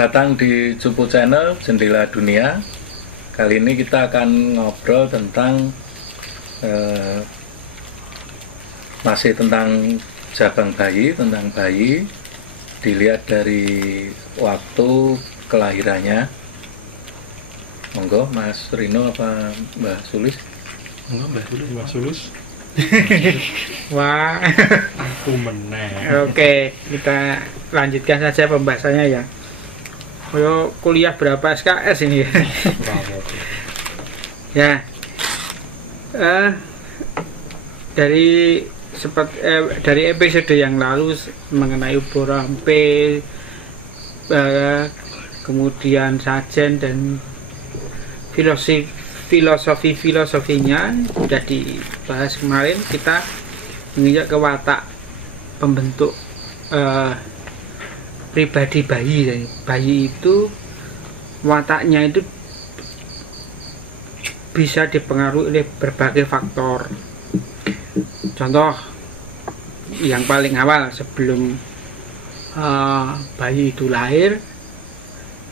datang di Cupu Channel Jendela Dunia. Kali ini kita akan ngobrol tentang masih tentang jabang bayi, tentang bayi dilihat dari waktu kelahirannya. Monggo Mas Rino apa Mbah Sulis? Mbah Sulis. Wah, Aku menang. oke, kita lanjutkan saja pembahasannya ya. Yo, kuliah berapa SKS ini ya? Ya, dari episode yang lalu mengenai Borampe, kemudian Sajen dan filosofinya sudah dibahas kemarin. Kita menginjak ke watak pembentuk pribadi bayi. Bayi itu wataknya itu bisa dipengaruhi oleh berbagai faktor. Contoh yang paling awal sebelum bayi itu lahir,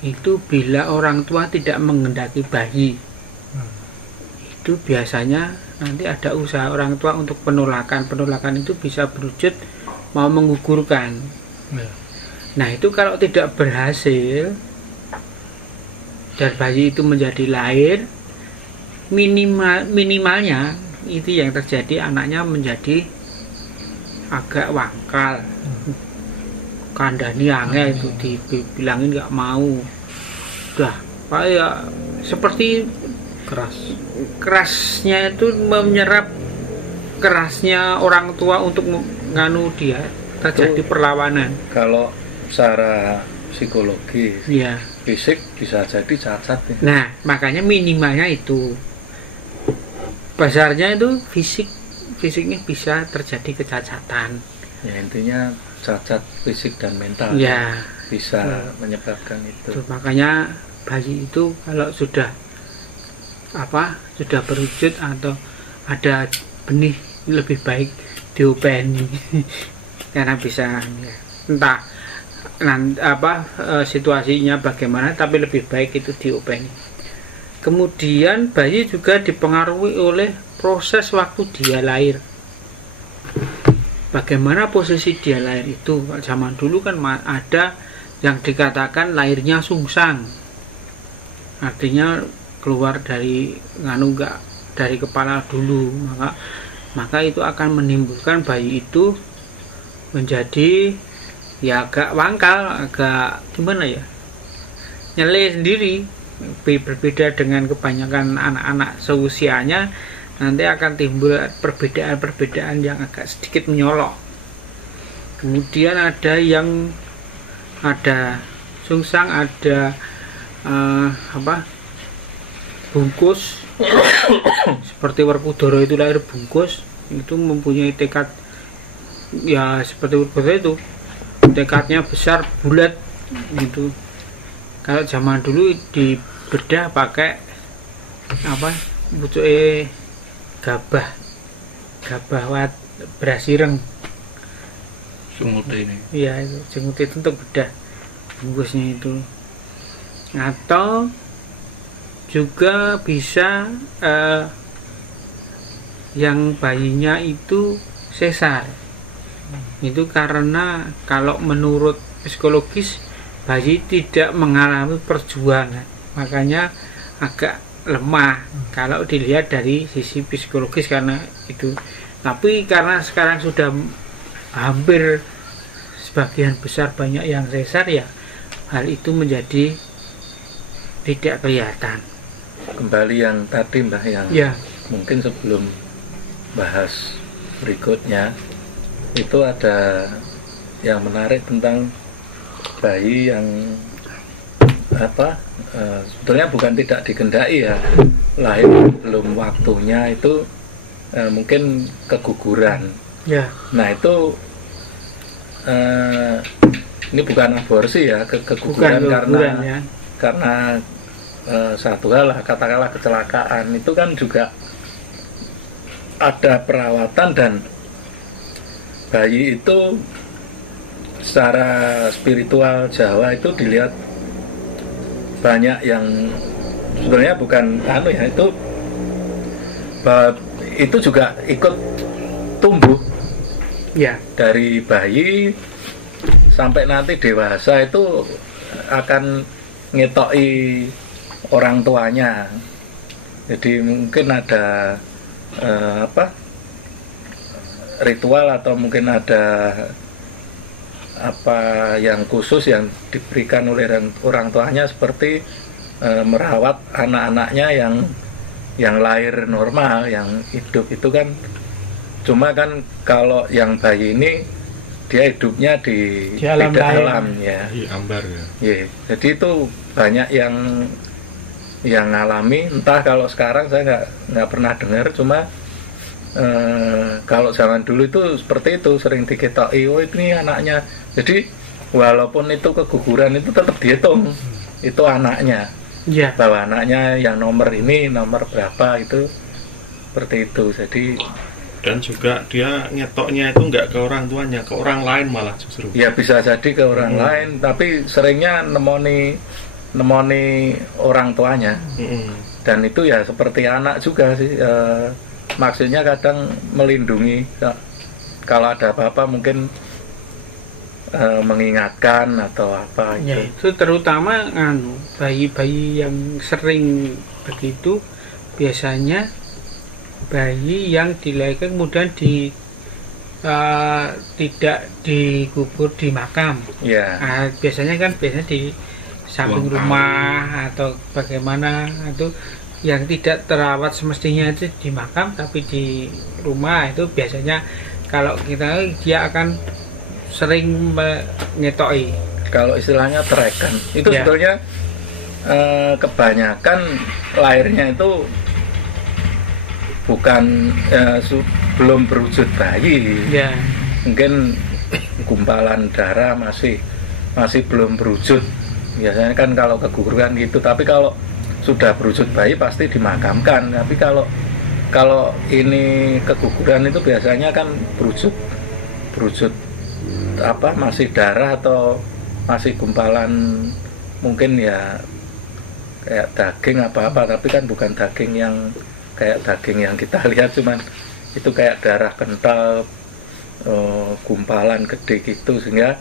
itu bila orang tua tidak menghendaki bayi, itu biasanya nanti ada usaha orang tua untuk penolakan itu bisa berwujud mau menggugurkan. Nah itu kalau tidak berhasil dan bayi itu menjadi lahir, minimalnya itu yang terjadi, anaknya menjadi agak wangkal, kandani angel, itu dibilangin nggak mau, udah kayak seperti kerasnya itu menyerap kerasnya orang tua untuk nganu dia, terjadi perlawanan. Kalau secara psikologi, Ya. fisik bisa jadi cacat ya. Nah makanya minimalnya itu, besarnya itu fisiknya bisa terjadi kecacatan. Ya intinya cacat fisik dan mental Ya. bisa menyebabkan itu. Tuh, makanya bayi itu kalau sudah berwujud atau ada benih, lebih baik diopeni karena bisa ya, entah situasinya bagaimana, tapi lebih baik itu diopeni. Kemudian bayi juga dipengaruhi oleh proses waktu dia lahir. Bagaimana posisi dia lahir itu? Zaman dulu kan ada yang dikatakan lahirnya sungsang, artinya keluar dari nggak dari kepala dulu, maka itu akan menimbulkan bayi itu menjadi ya agak wangkal, agak gimana ya, nyele sendiri. Berbeda dengan kebanyakan anak-anak seusianya, nanti akan timbul perbedaan yang agak sedikit menyolok. Kemudian ada yang ada sungsang, ada bungkus seperti Werkudara itu lahir bungkus, itu mempunyai tekad ya seperti Werkudara itu, tekadnya besar, bulat gitu. Kalau zaman dulu dibedah pakai butuhe gabah beras ireng. Sungute ini. Iya itu sungute itu untuk bedah bungkusnya itu. Atau juga bisa yang bayinya itu sesar. Itu karena kalau menurut psikologis bayi tidak mengalami perjuangan, makanya agak lemah kalau dilihat dari sisi psikologis karena itu. Tapi karena sekarang sudah hampir sebagian besar banyak yang sesar, ya hal itu menjadi tidak kelihatan. Kembali yang tadi Mbah, yang Ya. mungkin sebelum bahas berikutnya itu ada yang menarik tentang bayi yang sebetulnya bukan tidak dikehendaki ya, lahir belum waktunya itu mungkin keguguran. Ya. Nah itu ini bukan aborsi ya, keguguran ya. karena satu hal lah, katakanlah kecelakaan, itu kan juga ada perawatan, dan bayi itu secara spiritual Jawa itu dilihat banyak yang sebenarnya bukan anu ya, itu juga ikut tumbuh Ya, dari bayi sampai nanti dewasa, itu akan ngetoki orang tuanya. Jadi mungkin ada ritual atau mungkin ada apa yang khusus yang diberikan oleh orang tuanya, seperti merawat anak-anaknya yang lahir normal, yang hidup itu kan. Cuma kan kalau yang bayi ini dia hidupnya di alam alam ya. Ambar ya. Yeah. Jadi itu banyak yang ngalami. Entah kalau sekarang saya nggak pernah dengar. Cuma kalau zaman dulu itu seperti itu, sering diketahui, oh ini anaknya. Jadi walaupun itu keguguran itu tetap dihitung itu anaknya. ya. Bahwa anaknya yang nomor ini, nomor berapa, itu seperti itu. Jadi Dan juga dia ngetoknya itu nggak ke orang tuanya, ke orang lain malah justru. ya bisa jadi ke orang lain, tapi seringnya nemoni orang tuanya. Dan itu ya seperti anak juga sih, maksudnya kadang melindungi, kalau ada apa-apa mungkin mengingatkan atau apa Ya, itu. itu terutama bayi-bayi yang sering begitu, biasanya bayi yang dilahirkan kemudian tidak dikubur di makam. Ya, Biasanya di samping Buang rumah atau bagaimana, itu yang tidak terawat semestinya itu di makam, tapi di rumah itu biasanya kalau dia akan sering menyetoi. kalau istilahnya tereken itu Ya. sebetulnya kebanyakan lahirnya itu bukan belum berwujud bayi. Ya, Mungkin gumpalan darah masih belum berwujud. Biasanya kan kalau keguguran gitu, tapi kalau sudah berwujud bayi pasti dimakamkan. Tapi kalau ini keguguran itu biasanya kan berwujud apa, masih darah atau masih gumpalan, mungkin ya kayak daging apa-apa, tapi kan bukan daging yang kayak daging yang kita lihat, cuman itu kayak darah kental, gumpalan gede gitu. Sehingga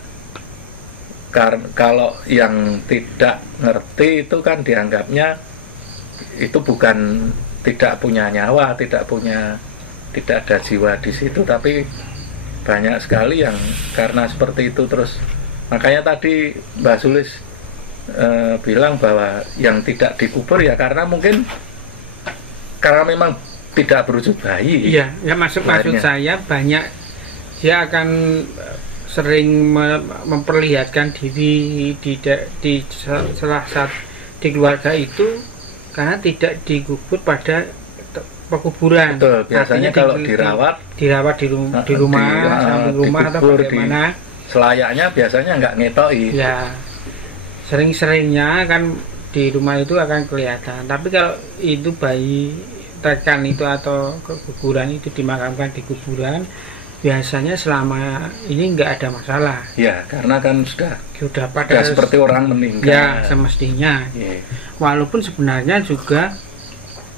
kalau yang tidak ngerti itu kan dianggapnya itu bukan, tidak punya nyawa, tidak ada jiwa di situ. Tapi banyak sekali yang karena seperti itu. Terus makanya tadi Mbak Sulis bilang bahwa yang tidak dikubur ya karena memang tidak berwujud bayi. iya, ya maksud saya banyak dia akan sering memperlihatkan diri di salah satu di keluarga itu karena tidak dikubur pada pekuburan. Betul, biasanya artinya kalau dirawat di rumah, samping rumah atau bagaimana. Selayaknya biasanya nggak ngetoi. Ya, sering-seringnya kan di rumah itu akan kelihatan. Tapi kalau itu bayi tekan itu atau keguguran itu dimakamkan di kuburan, biasanya selama ini nggak ada masalah. Ya, karena kan sudah Pada seperti orang meninggal. ya semestinya. Yeah. Walaupun sebenarnya juga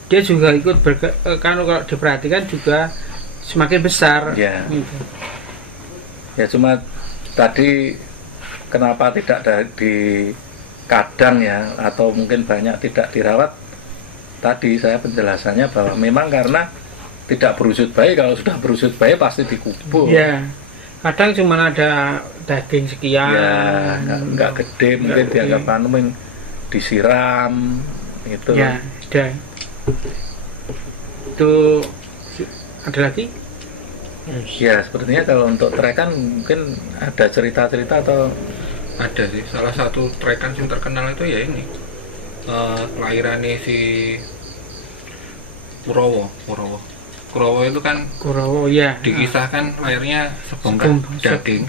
dia juga ikut kalau diperhatikan juga semakin besar. Ya. Gitu. Ya cuma tadi kenapa tidak di kadang ya, atau mungkin banyak tidak dirawat. Tadi saya penjelasannya bahwa memang karena tidak berwujud bayi. Kalau sudah berwujud bayi pasti dikubur. Ya, kadang cuma ada daging sekian. Ya, nggak gede, mungkin dianggap mungkin disiram itu. Ya, sudah. Itu ada lagi? Ya, sepertinya kalau untuk trekan mungkin ada cerita-cerita atau Ada sih, salah satu trekan yang terkenal itu ya ini kelahirannya si Kurawa itu kan Kurawa, ya. dikisahkan lahirnya segumpal daging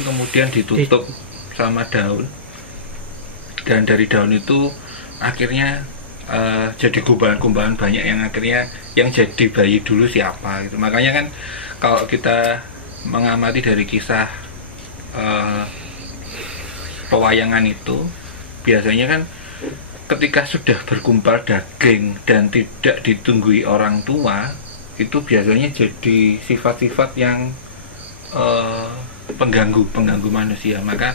kemudian ditutup sama daun, dan dari daun itu akhirnya jadi gumpalan-gumpalan banyak yang akhirnya yang jadi bayi dulu siapa gitu. Makanya kan kalau kita mengamati dari kisah pewayangan itu biasanya kan ketika sudah bergumpal daging dan tidak ditunggui orang tua, itu biasanya jadi sifat-sifat yang pengganggu manusia. Maka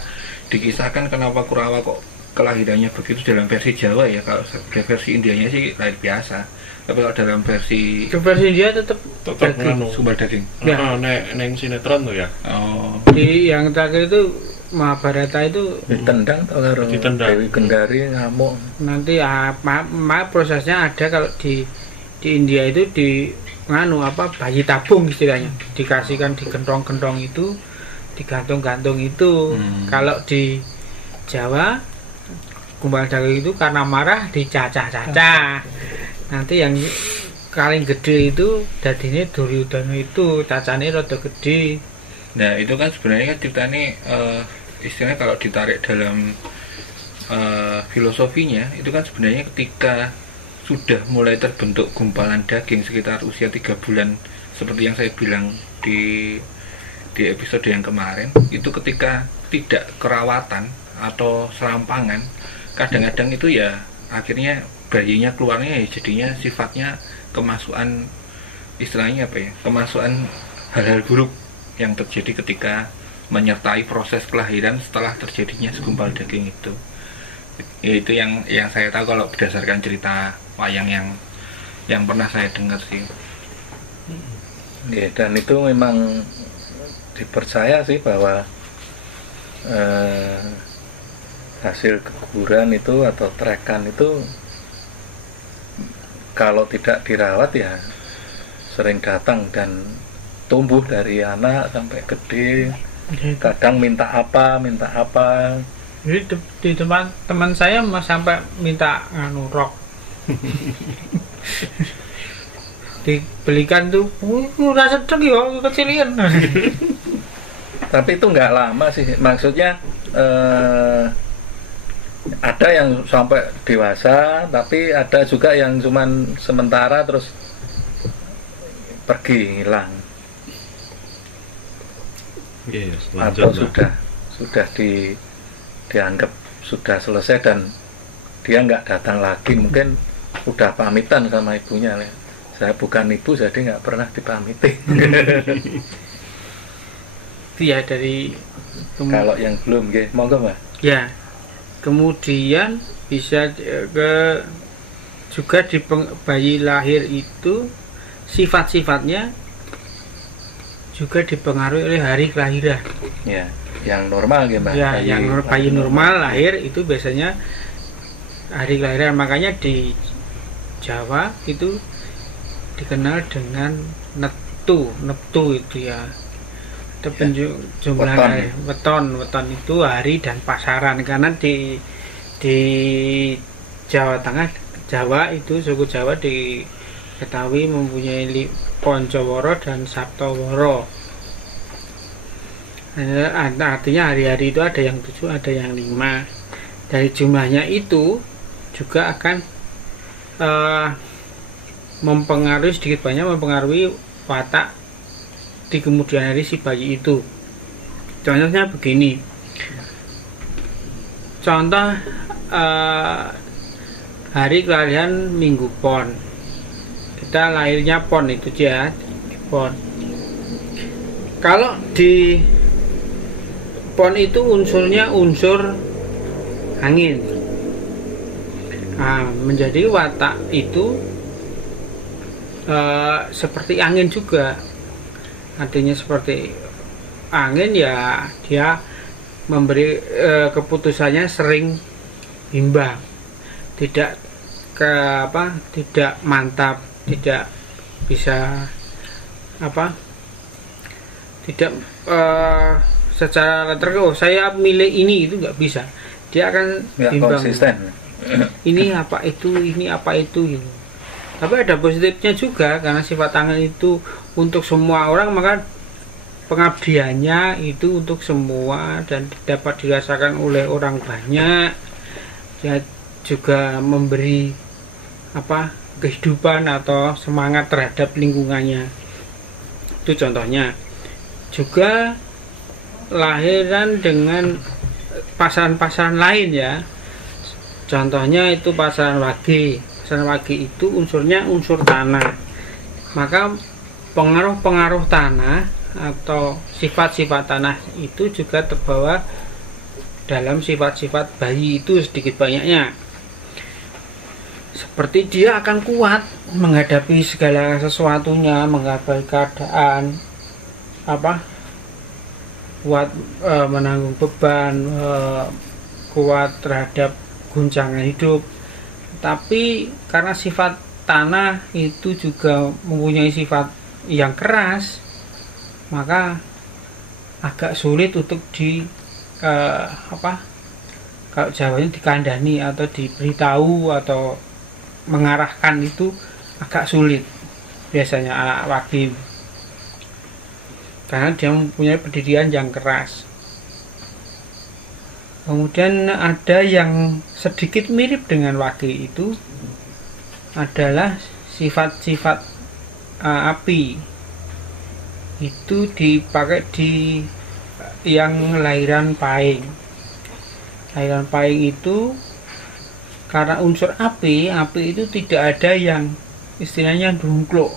dikisahkan kenapa Kurawa kok kelahirannya begitu dalam versi Jawa ya. Kalau versi Indianya sih lahir biasa, tapi kalau dalam versi India tetap nganu sumber daging. Ya. Neng sinetron tuh ya. Oh, di yang terakhir itu Mahabharata itu ditendang atau karo Ditendang. Dewi Gendari ngamuk. nanti prosesnya ada kalau di India itu di nganu apa bayi tabung istilahnya, dikasihkan di gentong-gentong itu, digantung-gantung itu. Kalau di Jawa gumbal daging itu karena marah dicacah-cacah. Nanti yang paling gede itu dadine Duryudana itu cacane rada gede. nah itu kan sebenarnya kan ceritanya istilahnya kalau ditarik dalam filosofinya itu kan sebenarnya ketika sudah mulai terbentuk gumpalan daging sekitar usia 3 bulan seperti yang saya bilang di episode yang kemarin, itu ketika tidak kerawatan atau serampangan, kadang-kadang itu ya akhirnya bayinya keluarnya ya jadinya sifatnya kemasukan, istilahnya apa ya, kemasukan hal-hal buruk yang terjadi ketika menyertai proses kelahiran setelah terjadinya segumpal daging itu. Ya, itu yang saya tahu kalau berdasarkan cerita wayang yang pernah saya dengar sih. Ya, dan itu memang dipercaya sih bahwa hasil guguran itu atau trekan itu kalau tidak dirawat ya sering datang dan tumbuh dari anak sampai gede. Kadang minta apa. Jadi di tempat teman saya sampai minta nganu rok. Dibelikan tuh, udah sedek ya kecilian. Tapi itu nggak lama sih, maksudnya ada yang sampai dewasa, tapi ada juga yang cuman sementara terus pergi hilang. Yes, Atau lanjut. sudah dianggap sudah selesai dan dia nggak datang lagi, mungkin udah pamitan sama ibunya. Saya bukan ibu jadi nggak pernah dipamiti. Itu ya dari Kalau yang belum, monggo Mbak. ya kemudian bisa juga di bayi lahir itu sifat-sifatnya juga dipengaruhi oleh hari kelahiran. Ya, yang normal Mbak. Ya, yang bayi normal lahir itu biasanya hari kelahiran. Makanya di Jawa itu dikenal dengan neptu itu ya. Itu jumlah weton itu hari dan pasaran, karena di Jawa Tengah, Jawa itu suku Jawa diketahui mempunyai Poncoworo dan Saptoworo. Artinya hari-hari itu ada yang 7, ada yang 5. Dari jumlahnya itu juga akan mempengaruhi sedikit banyak mempengaruhi watak di kemudian hari si bayi itu. Contohnya begini. Contoh hari kelahiran Minggu Pon. Kita lahirnya Pon itu ya, Pon. Kalau di Pon itu unsurnya unsur angin. Nah, menjadi watak itu seperti angin juga. Artinya seperti angin ya, dia memberi keputusannya sering bimbang, tidak tidak mantap, tidak bisa tidak secara terus saya milih ini, itu nggak bisa. Dia akan bimbang, konsisten. ini apa itu gitu. Tapi ada positifnya juga, karena sifat tangan itu untuk semua orang, maka pengabdiannya itu untuk semua dan dapat dirasakan oleh orang banyak. Dia juga memberi kehidupan atau semangat terhadap lingkungannya. Itu contohnya. Juga lahiran dengan pasaran-pasaran lain ya, Contohnya itu pasaran wage. Pasaran wage itu unsurnya unsur tanah. Maka pengaruh-pengaruh tanah atau sifat-sifat tanah itu juga terbawa dalam sifat-sifat bayi itu sedikit banyaknya. Seperti dia akan kuat menghadapi segala sesuatunya, menghadapi keadaan, kuat menanggung beban, kuat terhadap guncangan hidup. Tapi karena sifat tanah itu juga mempunyai sifat yang keras, maka agak sulit untuk kalau Jawanya dikandani atau diberitahu atau mengarahkan, itu agak sulit biasanya anak wage, karena dia mempunyai pendirian yang keras. Kemudian ada yang sedikit mirip dengan wage, itu adalah sifat-sifat api. Itu dipakai di yang lahiran Pahing. Lahiran Pahing itu karena unsur api itu tidak ada yang istilahnya dungkluk,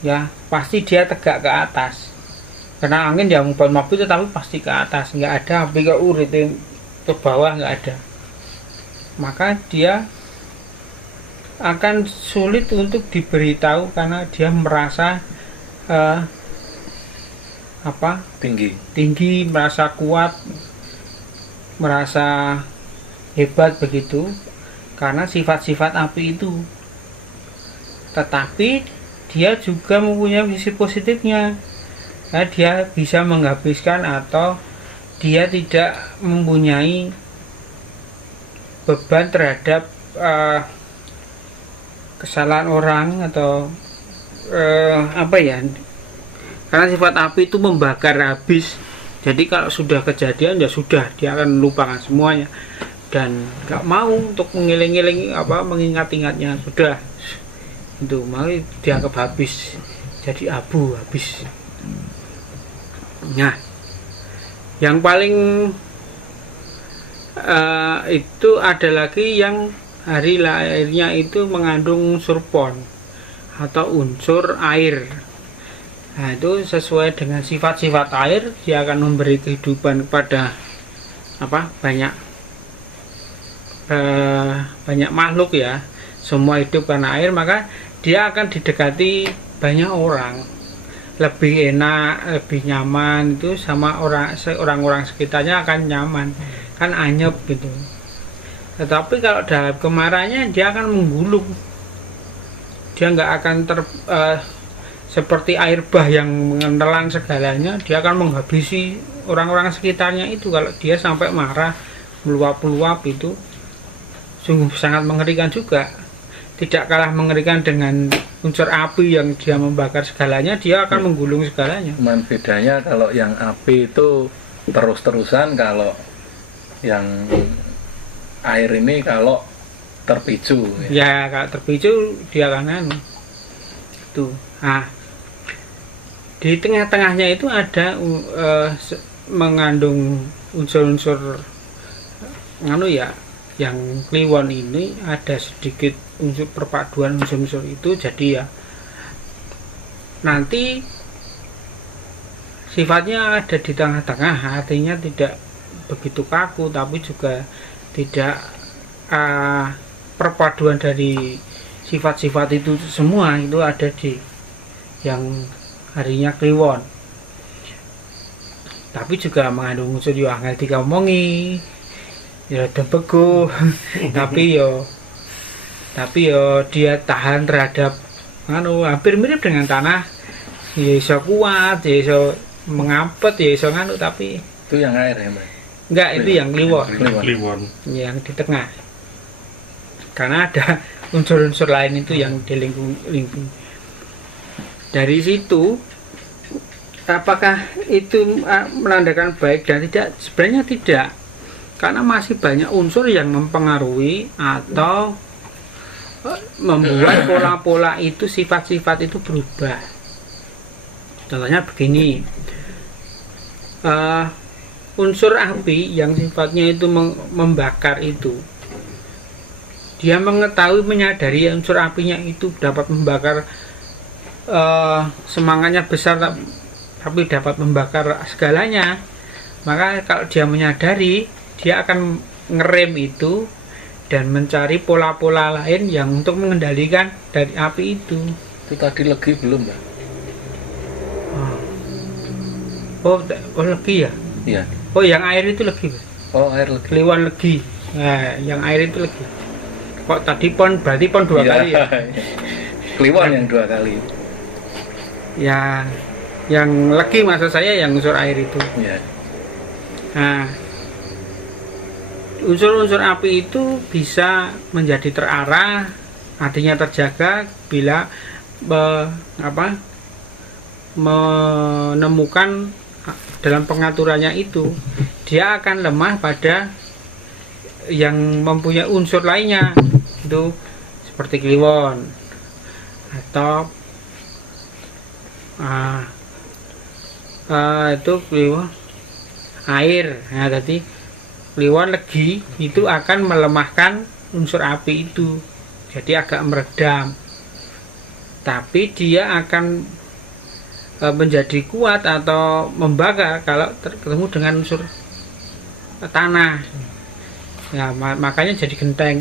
ya pasti dia tegak ke atas. Karena angin yang membuat mobil tetapi pasti ke atas, nggak ada api ke urit ke bawah, nggak ada. Maka dia akan sulit untuk diberitahu karena dia merasa tinggi, merasa kuat, merasa hebat begitu, karena sifat-sifat api itu. Tetapi dia juga mempunyai sisi positifnya. Nah, dia bisa menghabiskan atau dia tidak mempunyai beban terhadap kesalahan orang atau karena sifat api itu membakar habis. Jadi kalau sudah kejadian ya sudah, dia akan melupakan semuanya dan nggak mau untuk mengingat-ingatnya. Sudah itu mau dianggap habis, jadi abu habis. Nah, yang paling itu ada lagi yang hari lahirnya itu mengandung unsur pon atau unsur air. Nah, itu sesuai dengan sifat-sifat air, dia akan memberi kehidupan kepada banyak makhluk, ya. Semua hidup karena air, maka dia akan didekati banyak orang. Lebih enak, lebih nyaman itu sama orang-orang sekitarnya akan nyaman, kan anyep gitu. Tetapi kalau dalam kemarahannya dia akan menggulung, dia nggak akan seperti air bah yang menelan segalanya. Dia akan menghabisi orang-orang sekitarnya itu. Kalau dia sampai marah, meluap-luap, itu sungguh sangat mengerikan juga. Tidak kalah mengerikan dengan unsur api yang dia membakar segalanya, dia akan menggulung segalanya. Cuman bedanya kalau yang api itu terus-terusan, kalau yang air ini kalau terpicu. Ya, kalau terpicu dia akan itu. Nah, di tengah-tengahnya itu ada mengandung unsur-unsur yang kliwon ini, ada sedikit unsur perpaduan unsur-unsur itu. Jadi ya nanti sifatnya ada di tengah-tengah, artinya tidak begitu kaku, tapi juga tidak perpaduan dari sifat-sifat itu semua itu ada di yang harinya kliwon. Tapi juga mengandung unsur yang angel dikomongi, ya dempego, tapi dia tahan terhadap hampir mirip dengan tanah, ya iso kuat, ya iso mengapet, ya iso tapi itu yang air ya, Mbak? Enggak, itu yang kliwon. Yang di tengah. Karena ada unsur-unsur lain itu yang di lingkung. Dari situ apakah itu menandakan baik dan tidak? Sebenarnya tidak. Karena masih banyak unsur yang mempengaruhi atau membuat pola-pola itu, sifat-sifat itu berubah. Contohnya begini, unsur api yang sifatnya itu membakar itu dia mengetahui, menyadari unsur apinya itu dapat membakar, semangatnya besar tapi dapat membakar segalanya, maka kalau dia menyadari, dia akan ngerem itu dan mencari pola-pola lain yang untuk mengendalikan dari api itu. Itu tadi legi belum, Mbak? Oh legi ya? Iya. Oh yang air itu legi, Mas? Oh, air legi. Kliwon legi. Nah, yang air itu legi. Kok tadi berarti pon 2 kali ya? Kliwon yang 2 kali. Ya, yang legi maksud saya yang unsur air itu. Iya. Nah, unsur-unsur api itu bisa menjadi terarah, artinya terjaga bila menemukan dalam pengaturannya itu. Dia akan lemah pada yang mempunyai unsur lainnya, itu seperti kliwon atau itu kliwon air. Nah, tadi kliwon legi itu akan melemahkan unsur api itu, jadi agak meredam, tapi dia akan menjadi kuat atau membakar kalau ketemu dengan unsur tanah. Ya, makanya jadi genteng.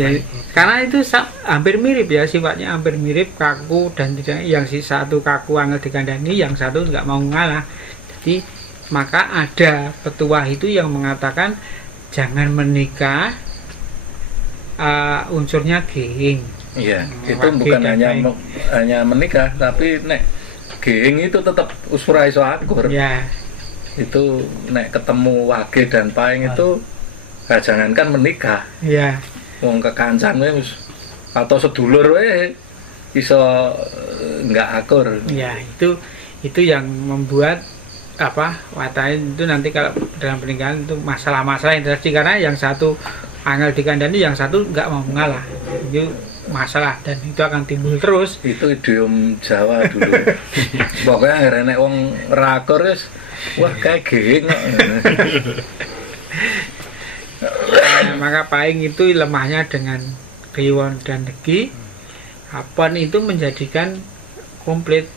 Jadi, karena itu hampir mirip ya, sifatnya hampir mirip, kaku dan tidak, yang si satu kaku angel dikandani, yang satu nggak mau ngalah. Jadi maka ada petuah itu yang mengatakan jangan menikah, unsurnya geing. Iya, itu bukan hanya menikah, tapi nek geing itu tetap usura iso akur. Ya. Itu nek ketemu wage dan paing itu jangankan menikah. Iya. Wong kekancan wis atau sedulur we iso nggak akur. Ya, itu yang membuat watain itu nanti kalau dalam pernikahan itu masalah-masalah yang terjadi karena yang satu angel dikandani, yang satu nggak mau mengalah. Itu masalah dan itu akan timbul terus. Itu idiom Jawa dulu. Pokoknya nek wong rakur wis wah kayak geng. Maka paing itu lemahnya dengan kliwon dan legi. Apon itu menjadikan komplit.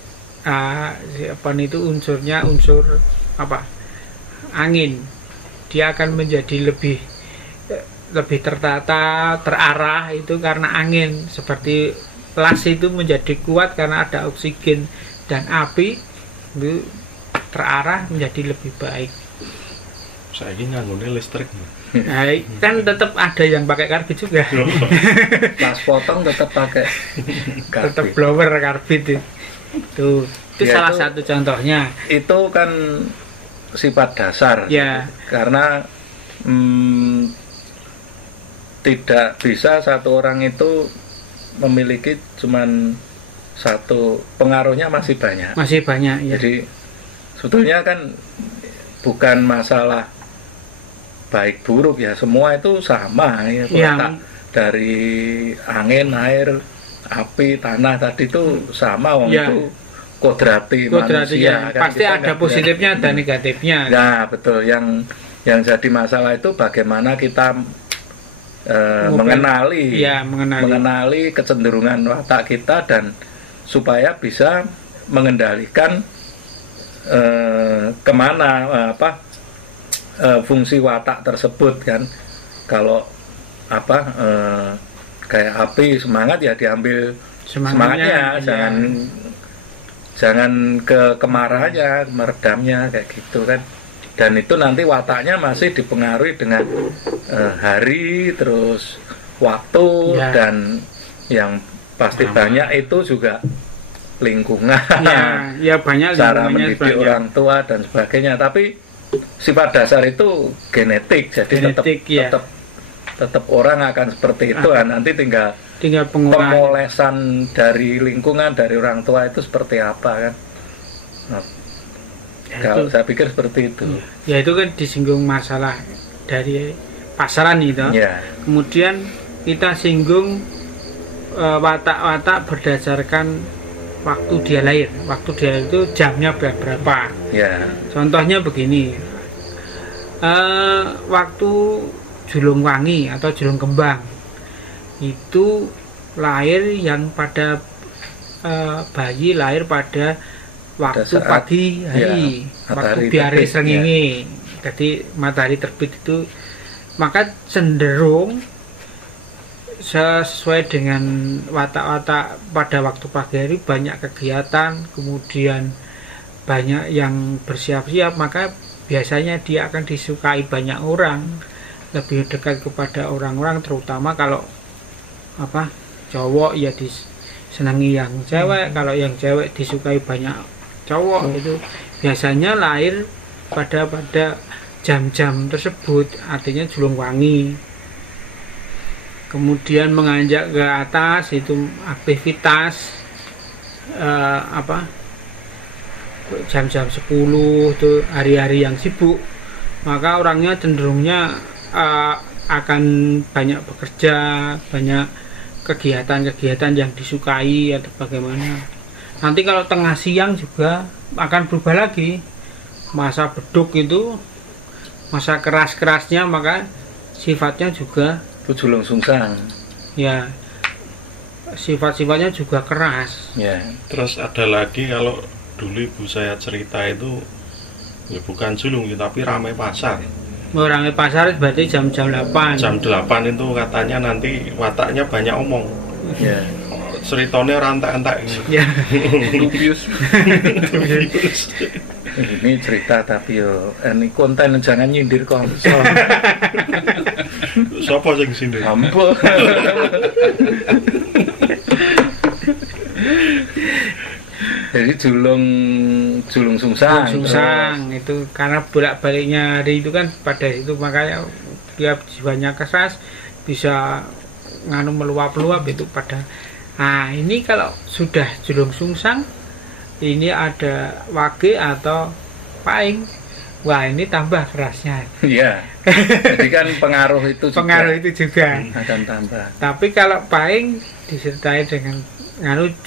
Apon itu unsurnya unsur angin. Dia akan menjadi lebih tertata, terarah itu karena angin. Seperti las itu menjadi kuat karena ada oksigen, dan api itu terarah menjadi lebih baik. Saya ini nganggone listrik. Nah, kan tetap ada yang pakai karbit juga. Pas potong tetap pakai karbit. Tetap blower karbit itu ya, salah satu contohnya. Itu kan sifat dasar. Ya. Karena tidak bisa satu orang itu memiliki cuman satu, pengaruhnya masih banyak. Masih banyak, ya. Jadi sebetulnya kan bukan masalah baik buruk ya, semua itu sama ya. Dari angin, air, api, tanah tadi itu sama, wong ya. Itu kodrati manusia. Ya. Kan pasti ada positifnya dan negatifnya. Nah, betul. Yang jadi masalah itu bagaimana kita mengenali kecenderungan watak kita dan supaya bisa mengendalikan kemana fungsi watak tersebut kan. Kalau kayak api semangat ya diambil semangatnya ya. jangan ke kemarahannya, meredamnya kayak gitu kan. Dan itu nanti wataknya masih dipengaruhi dengan hari, terus waktu ya. Dan yang pasti banyak itu juga lingkungan, ya banyak cara mendidik orang tua dan sebagainya. Tapi sifat dasar itu genetik, jadi tetap orang akan seperti itu. Nanti tinggal pemolesan dari lingkungan, dari orang tua itu seperti apa kan. Kalau saya pikir seperti itu. Ya itu kan disinggung masalah dari pasaran itu. Ya. Kemudian kita singgung watak-watak berdasarkan waktu dia lahir. Waktu dia itu jamnya berapa? Ya. Contohnya begini, Waktu julung wangi atau julung kembang itu lahir yang pada bayi lahir pada waktu saat, pagi hari, waktu biare srengenge. Jadi matahari terbit itu, maka cenderung sesuai dengan watak-watak pada waktu pagi hari banyak kegiatan, kemudian banyak yang bersiap-siap, maka biasanya dia akan disukai banyak orang, lebih dekat kepada orang-orang, terutama kalau cowok ya disenangi yang cewek, kalau yang cewek disukai banyak cowok. Itu biasanya lahir pada jam-jam tersebut, artinya julung wangi. Kemudian menganjak ke atas itu aktivitas jam-jam 10 itu hari-hari yang sibuk, maka orangnya cenderungnya akan banyak bekerja, banyak kegiatan-kegiatan yang disukai atau bagaimana. Nanti kalau tengah siang juga akan berubah lagi, masa beduk itu masa keras-kerasnya, maka sifatnya juga itu julung sungsang ya, sifat-sifatnya juga keras ya. Terus ada lagi, kalau dulu ibu saya cerita itu ya bukan julung ya, tapi ramai pasar. Ramai pasar berarti jam-jam 8. Jam 8 itu katanya nanti wataknya banyak omong Ya. ceritanya rantai-rantai Ya. dubius. Ini cerita tapi yo ini konten, jangan nyindir konsol. siapa sing sini? Ampun. Jadi julung sungsang. Sungsang itu karena bolak-baliknya hari itu kan pada itu, makanya dia jiwanya keras, bisa meluap-luap itu pada. Nah, ini kalau sudah julung sungsang, ini ada wage atau paing, wah ini tambah kerasnya. Iya. Jadi kan pengaruh itu juga akan tambah. Tapi kalau paing disertai dengan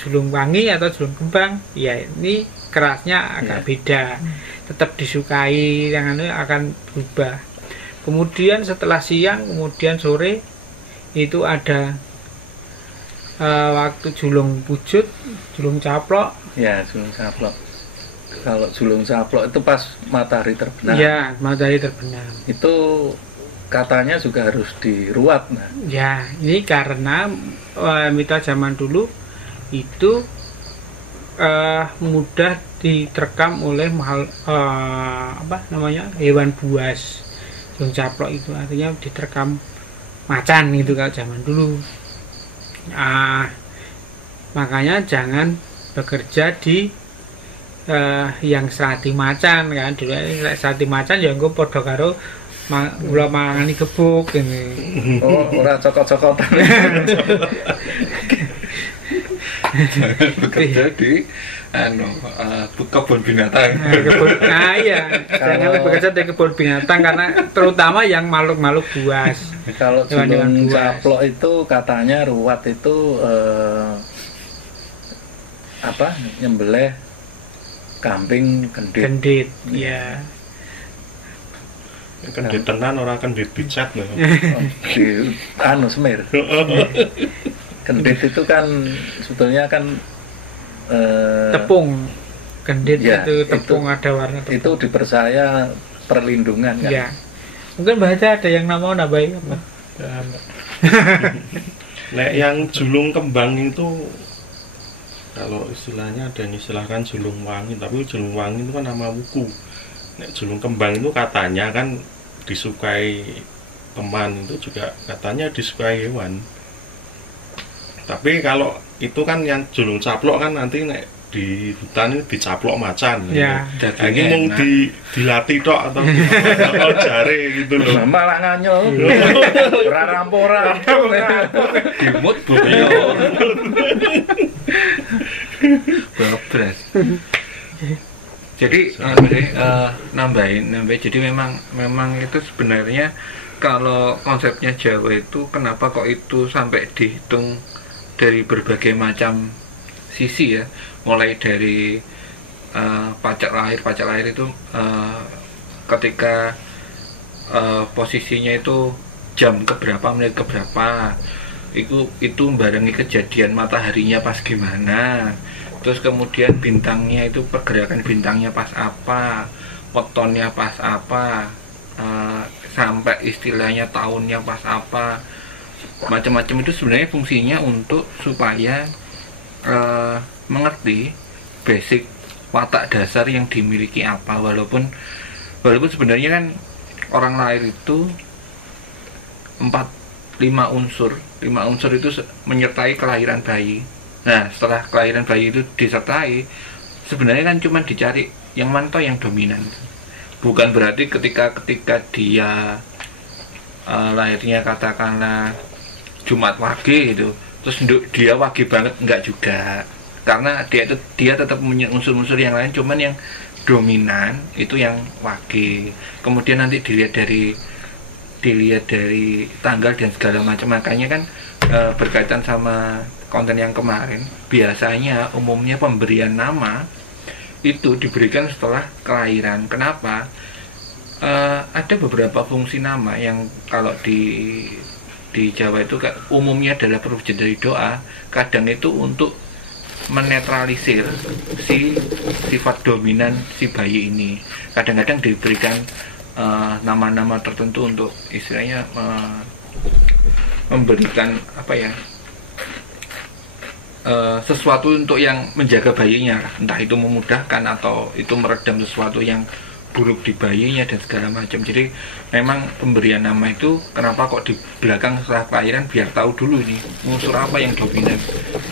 julung wangi atau julung kembang, ya ini kerasnya agak beda, tetap disukai, yang akan berubah. Kemudian setelah siang, kemudian sore itu ada waktu julung wujud, julung caplok. Ya, julung caplok. Kalau julung caplok itu pas matahari terbenam. Ya, matahari terbenam. Itu katanya juga harus diruat. Nah. Ya, ini karena mitos zaman dulu itu mudah diterkam oleh hewan buas. Julung caplok itu artinya diterkam macan itu kalau zaman dulu. Makanya jangan bekerja di yang serati macan kan. Dulu serati macan ya engko padha karo mula mangani gebuk ini. Oh, ora cokot-cokotan. Bekerja di kebun binatang. Iya, jangan bekerja di kebun binatang, karena terutama yang makhluk-makhluk buas. Kalau julung caplok itu katanya ruwat itu nyembelih kambing gendit. Ya. Kendit tenan, orang kendit dicat loh. Di semir. Kendit itu kan sebetulnya kan tepung. Kendit ya, itu tepung, ada warna tepung. Itu dipercaya perlindungan kan. Ya. Mungkin baca ada yang nambahin apa? Nek yang julung kembang itu, kalau istilahnya ada yang istilahkan julung wangi, tapi julung wangi itu kan nama wuku. Nek julung kembang itu katanya kan disukai teman, itu juga katanya disukai hewan. Tapi kalau itu kan yang julung caplok kan nanti nek di hutan ini dicaplok macan. Ya. Nah, ini mau dilatih tok atau jare gitu loh. Malah nganyel. Ora rampora. Dimut boyo. Babras. Jadi nambahin. Jadi memang itu sebenarnya kalau konsepnya Jawa itu kenapa kok itu sampai dihitung dari berbagai macam sisi ya, mulai dari pajak lahir itu ketika posisinya itu jam keberapa, menit keberapa, itu barengi kejadian mataharinya pas gimana, terus kemudian bintangnya itu pergerakan bintangnya pas apa, wetonnya pas apa, sampai istilahnya tahunnya pas apa, macam-macam. Itu sebenarnya fungsinya untuk supaya mengerti basic watak dasar yang dimiliki apa. Walaupun sebenarnya kan orang lahir itu 5 unsur itu menyertai kelahiran bayi. Nah, setelah kelahiran bayi itu disertai, sebenarnya kan cuma dicari yang mana toh yang dominan. Bukan berarti ketika dia lahirnya katakanlah Jumat Wage gitu, terus dia wage banget, enggak juga. Karena dia tetap punya unsur-unsur yang lain, cuman yang dominan itu yang wage. Kemudian nanti dilihat dari tanggal dan segala macam. Makanya kan berkaitan sama konten yang kemarin, biasanya umumnya pemberian nama itu diberikan setelah kelahiran. Kenapa? Ada beberapa fungsi nama yang kalau di Jawa itu umumnya adalah perwujudan dari doa. Kadang itu untuk menetralisir si sifat dominan si bayi ini. Kadang-kadang diberikan nama-nama tertentu untuk istilahnya memberikan apa ya, sesuatu untuk yang menjaga bayinya, entah itu memudahkan atau itu meredam sesuatu yang buruk di bayinya dan segala macam. Jadi memang pemberian nama itu kenapa kok di belakang setelah kelahiran, biar tahu dulu nih unsur apa yang dominan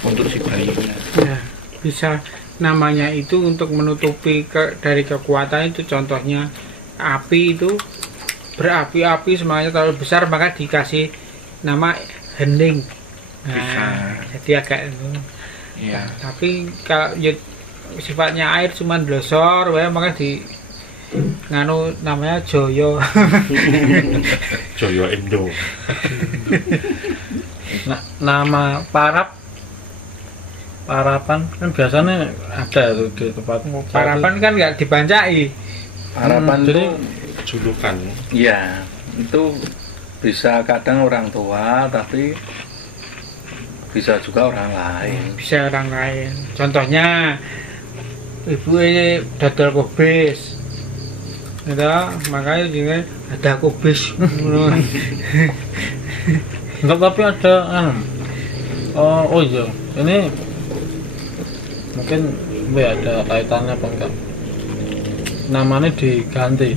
untuk si bayinya. Ya, bisa namanya itu untuk menutupi dari kekuatan itu. Contohnya api itu berapi-api, semangatnya terlalu besar, maka dikasih nama hening. Nah, jadi agak ya. Tapi kalau sifatnya air cuma dlosor, maka di nganu namanya Joyo. Joyo Indo. Nah, nama parapan kan biasanya ada tuh di tempat Parapan kan nggak dibancai. Harapan jadi itu Julukan. ya itu bisa kadang orang tua, tapi bisa juga orang lain. Bisa orang lain. Contohnya ibu ini dadal kubis, gitu, makanya juga ada kubis. enggak, tapi ada oh iya, ini mungkin ada kaitannya apa enggak, namanya diganti.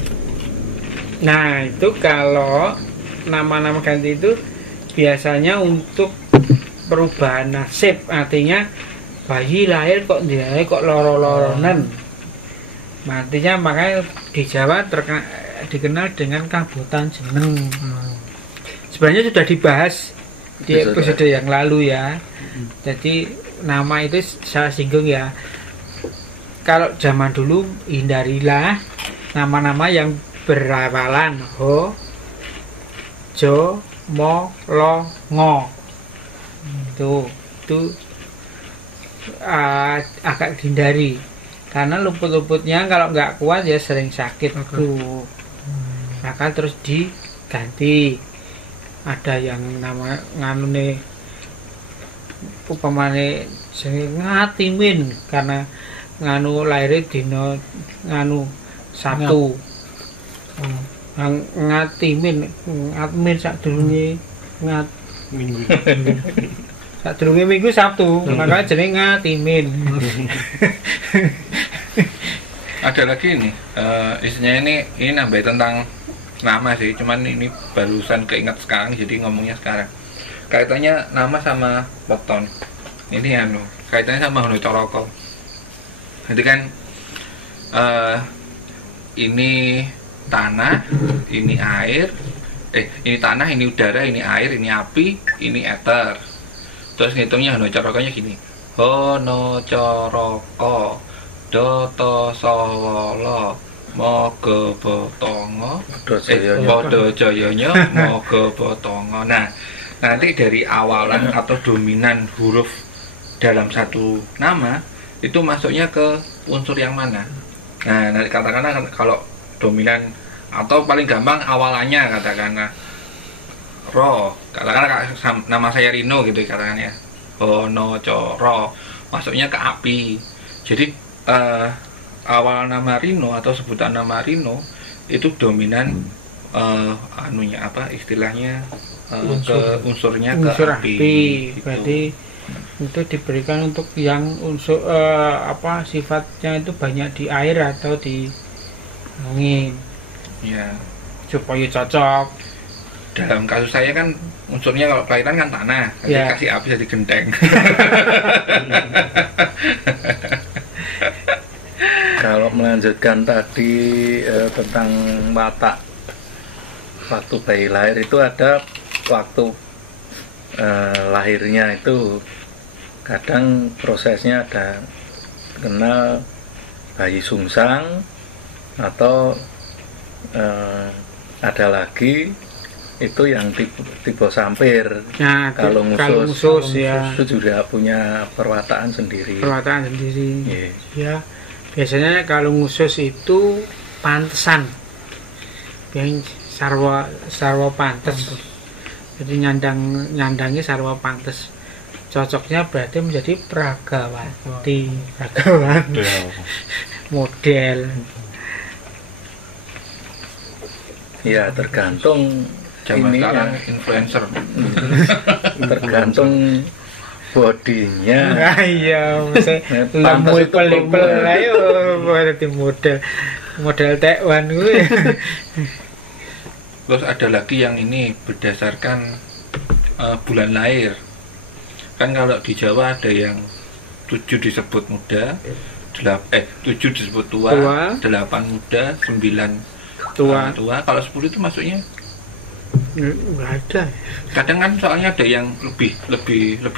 Nah, itu kalau nama-nama ganti itu biasanya untuk perubahan nasib, artinya bayi lahir kok loro-loronan. Artinya makanya di Jawa dikenal dengan kabutan jeneng. Sebenarnya sudah dibahas di episode yang lalu ya. Jadi nama itu saya singgung ya. Kalau zaman dulu hindarilah nama-nama yang berawalan ho, jo, mo, lo, ngo. Itu agak dihindari karena luput-luputnya kalau nggak kuat ya sering sakit tuh. Maka terus diganti. Ada yang nama nganune upamane sing ngatimin karena nganu lahir dino nganu Sabtu. Ngatimin sadurunge Minggu. sadurunge Minggu Sabtu, makanya jenenge ngatimin. Ada lagi nih, isinya ini nambah tentang nama sih, cuman ini barusan keinget sekarang jadi ngomongnya sekarang. Kaitannya nama sama weton. Ini kaitannya sama Hono Coroko. Jadi kan ini tanah, ini air, ini tanah, ini udara, ini air, ini api, ini eter. Terus ngitungnya Hono Corokonya gini. Hono Coroko Doto Sawala Moga Botongo Podo Joyonya Moga Botongo. Nah, nanti dari awalan atau dominan huruf dalam satu nama itu masuknya ke unsur yang mana. Nah, nanti katakanlah kalau dominan atau paling gampang awalannya katakanlah katakanlah nama saya Rino gitu katakan ya, Hono Coro, masuknya ke api. Jadi awal nama Rino atau sebutan nama Rino itu dominan anunya apa istilahnya ke unsurnya ke unsur api, gitu. Berarti itu diberikan untuk yang unsur apa sifatnya itu banyak di air atau di angin Ya, supaya cocok. dalam kasus saya kan unsurnya kalau kelahiran kan tanah, Ya. kasih api jadi genteng. Kalau melanjutkan tadi tentang watak waktu bayi lahir, itu ada waktu lahirnya itu kadang prosesnya ada kenal bayi sungsang atau ada lagi itu yang tipe sampir. Nah, Kalau kalau ngusus ngusus ya itu juga punya perwataan sendiri. perwataan sendiri. Iya. Ya, biasanya kalau ngusus itu pantesan. Yang sarwa pantes. Jadi nyandangi sarwa pantes. Cocoknya berarti menjadi pragawati. Model. Ya, tergantung Zaman ini sekarang ya, influencer. tergantung bodinya. Nah, iya, Pantes lamul itu pelipel keluar. ayo berarti model Taiwan gue. Terus ada lagi yang ini berdasarkan bulan lahir. Kan kalau di Jawa ada yang 7 disebut muda, 7 disebut tua, Tua. 8 muda, 9 Tua. tua. Kalau 10 itu masuknya Nggak ada. kadang kan soalnya ada yang lebih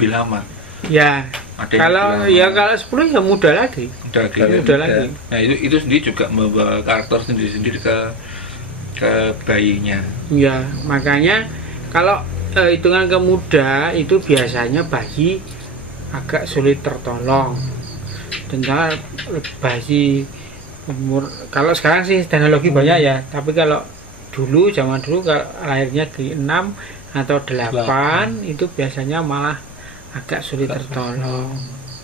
lama. Ya, Ada yang kalau lebih ya lama. kalau 10 ya muda lagi. Udah gitu. Kalau Muda muda. lagi. Nah itu sendiri juga membawa karakter sendiri-sendiri ke bayinya. Ya, makanya kalau hitungan ke muda itu biasanya bayi agak sulit tertolong. Dan kalau bayi umur, kalau sekarang sih teknologi banyak ya, tapi kalau dulu zaman dulu kalau lahirnya di 6 atau 8 itu biasanya malah agak sulit tertolong.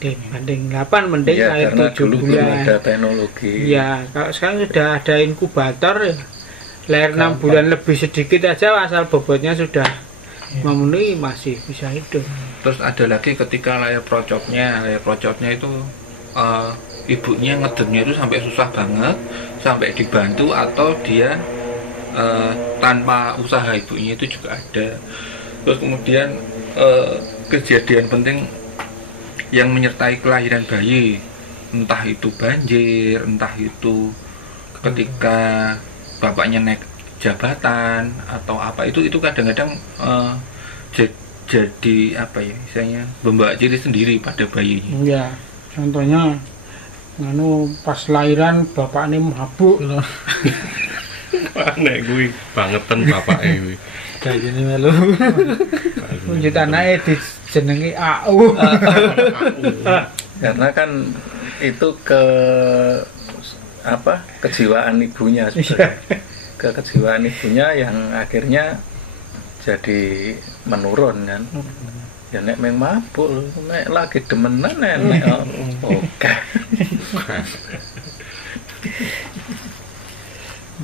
Dibanding 8 mending Ya, lahir karena 7 dulu belum bulan. ada teknologi. Ya, kalau sekarang sudah ada inkubator ya. Lahir 6 bulan lebih sedikit aja asal bobotnya sudah memenuhi masih bisa hidup. Terus ada lagi ketika layar procopnya itu ibunya ngedetnya itu sampai susah banget, sampai dibantu atau dia tanpa usaha ibunya itu juga ada. Terus kemudian kejadian penting yang menyertai kelahiran bayi, entah itu banjir, entah itu ketika bapaknya naik jabatan atau apa, itu kadang-kadang jadi apa ya misalnya membawa ciri sendiri pada bayinya. Ya, contohnya pas lahiran bapaknya mabuk. Nek gue bangetan bapake kuwi. Kayak gini melu. Wujud anaknya dijenengi AU. Karena kan itu kejiwaan ibunya sebenarnya. Kejiwaan ibunya yang akhirnya jadi menurun kan. Ya nek meng mabuk, nek lagi demenan nek oke.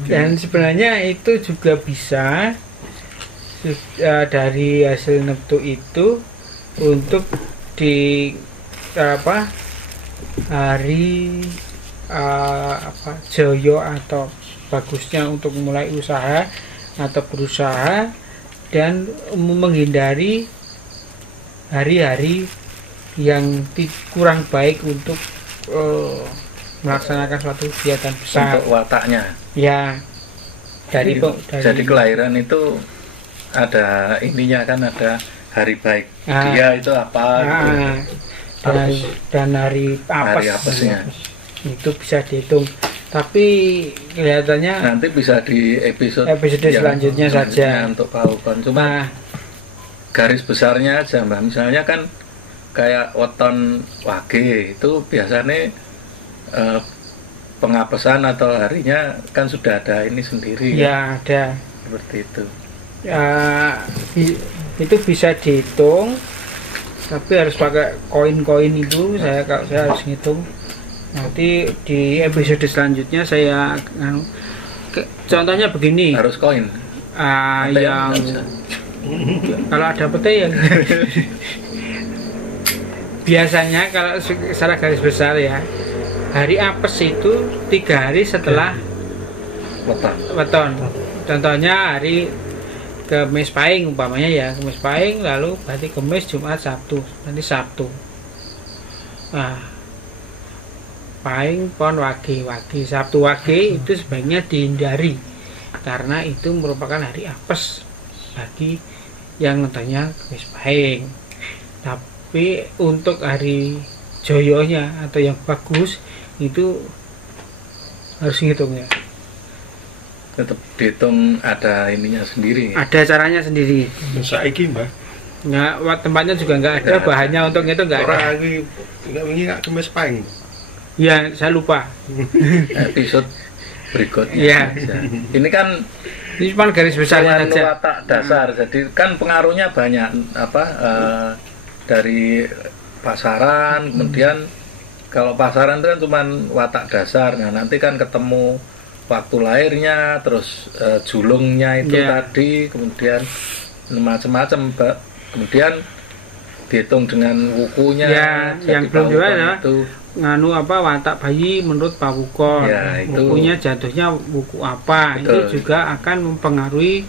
Dan sebenarnya itu juga bisa dari hasil neptu itu untuk di hari joyo atau bagusnya untuk mulai usaha atau berusaha dan menghindari hari-hari yang kurang baik untuk melaksanakan suatu kegiatan besar. Untuk wataknya. Ya, dari Jadi kelahiran itu ada ininya kan, ada hari baik dia itu apa gitu. dan hari Hari apes apesnya. itu bisa dihitung, tapi kelihatannya Nanti bisa di episode yang selanjutnya saja. untuk paukan. Cuma Nah, garis besarnya aja Mbak, misalnya kan kayak weton wage itu biasanya pengapesan atau harinya kan sudah ada ini sendiri kan? Ya ada. Seperti itu. Ya, itu bisa dihitung, tapi harus pakai koin-koin itu. Kalau saya harus ngitung. Nanti di episode selanjutnya saya contohnya begini. Harus koin. Yang kalau ada pete yang biasanya kalau secara garis besar ya, hari apes itu 3 hari setelah weton. Contohnya hari Kemis Pahing umpamanya ya, Kemis Pahing, lalu berarti Kemis, Jumat, Sabtu, nanti Sabtu. Nah, Pahing, Pon, Wage, Sabtu Wage itu sebaiknya dihindari karena itu merupakan hari apes bagi yang nontonnya Kemis Pahing. Tapi untuk hari joyonya atau yang bagus itu harus ngitungnya. Tetap dihitung ada ininya sendiri. Ada caranya sendiri. Saiki Mbah. Nah, tempatnya juga nggak ada, bahannya untuk itu nggak ada. Ora iki nggak Kemis Pahing. Ya, saya lupa. Episode berikutnya. Iya. Saja. Ini kan Ini cuma garis besarnya selain saja. watak dasar, jadi kan pengaruhnya banyak dari pasaran, kemudian kalau pasaran itu kan cuma watak dasar. Nah, nanti kan ketemu waktu lahirnya, terus julungnya itu tadi, kemudian macam-macam, kemudian dihitung dengan wukunya. Yang belum juga ya. Itu Nganu watak bayi menurut Pawukon. Ya, itu. Wukunya jatuhnya wuku apa? Betul. Itu juga akan mempengaruhi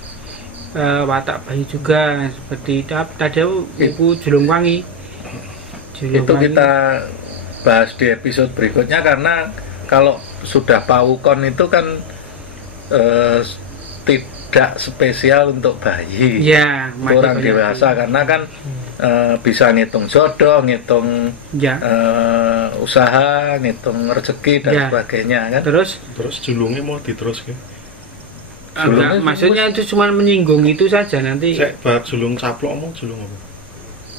watak bayi juga, seperti tadi wuku Julungwangi. Itu kita bahas di episode berikutnya, karena kalau sudah Pawukon itu kan tidak spesial untuk bayi. Ya, Orang dewasa, karena kan bisa ngitung jodoh, ngitung usaha, ngitung rezeki dan sebagainya kan. Terus julungnya mau diteruskan. Enggak, maksudnya itu cuma menyinggung itu saja nanti. Saya bar julung caplok omong julung apa?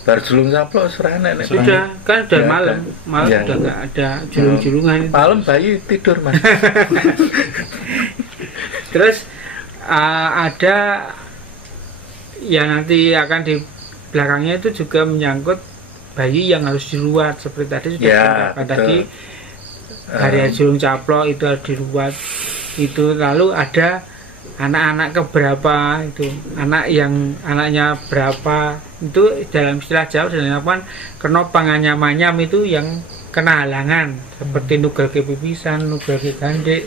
Bar julung caplok serana nek. Sudah, kan udah malam. Malam Ya. udah enggak ada julung-julungan itu. Malam bayi tidur, Mas. Terus ada yang nanti akan di belakangnya itu juga menyangkut bayi yang harus diruat, seperti tadi sudah Ya, tadi hari julung caplok itu harus diruat itu. Lalu ada anak-anak keberapa itu, anaknya berapa itu dalam istilah Jawa dinamakan kena panganyam-anyam, itu yang kena halangan seperti nugel ke pipisan, nugel ke gandek,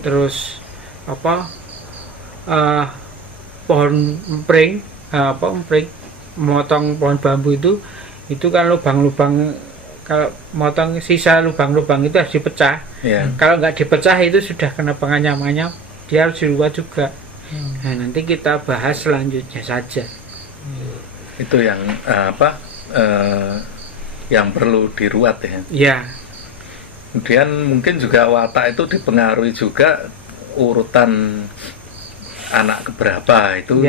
terus pohon empring, memotong pohon bambu itu kan lubang-lubang, kalau motong sisa lubang-lubang itu harus dipecah. Kalau nggak dipecah itu sudah kena penganyam-anyam, dia harus diruat juga. Nah, nanti kita bahas selanjutnya saja. Itu yang yang perlu diruat ya. Ya. Kemudian mungkin juga watak itu dipengaruhi juga urutan anak keberapa itu.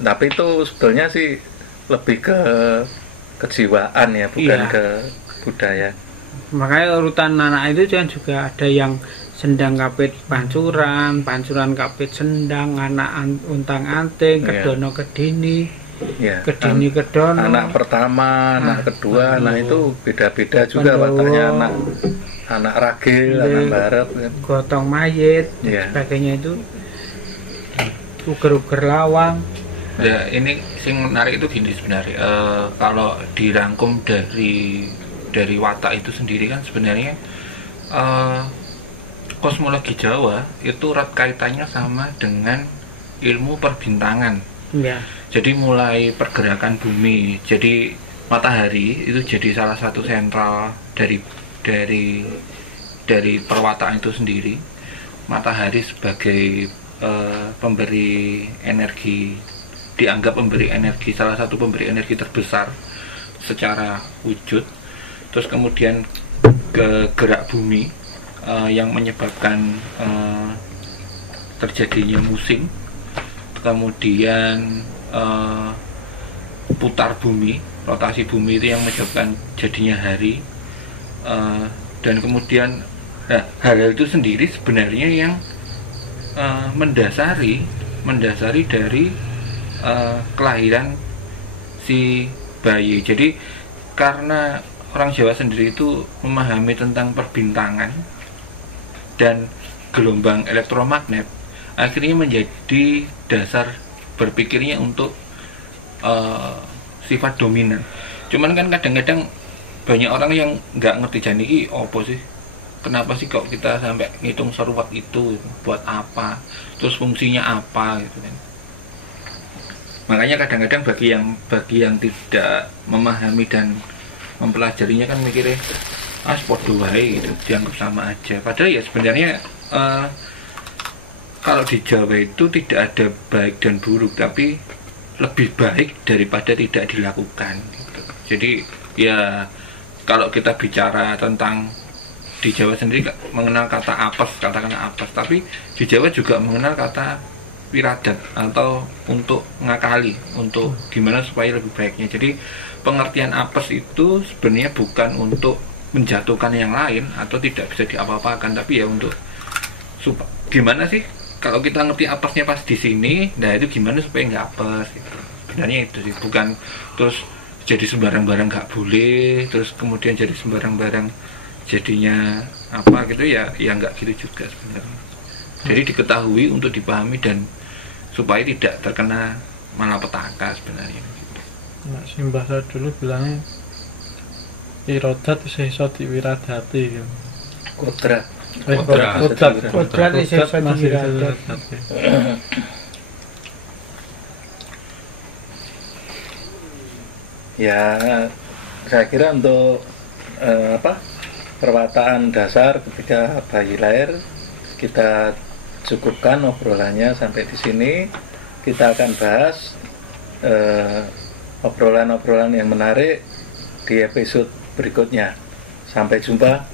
Tapi itu sebetulnya sih lebih ke kejiwaan ya, bukan ke budaya. Makanya urutan anak itu kan juga ada yang sendang kapit pancuran, pancuran kapit sendang, anak untang anting, kedono kedini, kedini kedono. Anak pertama, anak kedua, nah itu beda-beda juga wataknya. Anak ragil, anak barep, gotong mayit, sebagainya itu, uger-uger lawang. Ya, ini sing menarik itu gini sebenarnya. Kalau dirangkum dari watak itu sendiri kan sebenarnya kosmologi Jawa itu erat kaitannya sama dengan ilmu perbintangan. Jadi mulai pergerakan bumi, jadi matahari itu jadi salah satu sentral dari perwataan itu sendiri. Matahari sebagai pemberi energi, dianggap pemberi energi, salah satu pemberi energi terbesar secara wujud. Terus kemudian gerak bumi yang menyebabkan terjadinya musim, kemudian putar bumi, rotasi bumi itu yang menyebabkan jadinya hari, dan kemudian Nah, hal-hal itu sendiri sebenarnya yang mendasari dari kelahiran si bayi. Jadi karena orang Jawa sendiri itu memahami tentang perbintangan dan gelombang elektromagnet, akhirnya menjadi dasar berpikirnya untuk sifat dominan. Cuman kan kadang-kadang banyak orang yang nggak ngerti janiki opo sih, kenapa sih kok kita sampai ngitung seruat itu, buat apa, terus fungsinya apa gitu kan. Makanya kadang-kadang bagi yang tidak memahami dan mempelajarinya kan mikirnya podo wae gitu, dianggap sama aja. Padahal ya sebenarnya kalau di Jawa itu tidak ada baik dan buruk, tapi lebih baik daripada tidak dilakukan gitu. Jadi ya kalau kita bicara tentang di Jawa sendiri mengenal kata apes, katakanlah apes, tapi di Jawa juga mengenal kata wiradat atau untuk ngakali, untuk gimana supaya lebih baiknya. Jadi pengertian apes itu sebenarnya bukan untuk menjatuhkan yang lain atau tidak bisa diapa-apakan, tapi ya untuk gimana sih kalau kita ngerti apesnya pas di sini, nah itu gimana supaya nggak apes gitu. Sebenarnya itu sih, bukan terus jadi sembarang barang nggak boleh, terus kemudian jadi sembarang barang jadinya apa gitu ya nggak gitu juga sebenarnya. Jadi diketahui untuk dipahami dan supaya tidak terkena malapetaka sebenarnya gitu. Nah, simbah saya dulu bilangnya irodat iso diwiradati gitu. Kodrat. Kodrat iso diwiradati. Ya, saya kira untuk perwataan dasar ketika bayi lahir kita cukupkan obrolannya sampai di sini. Kita akan bahas obrolan-obrolan yang menarik di episode berikutnya. Sampai jumpa.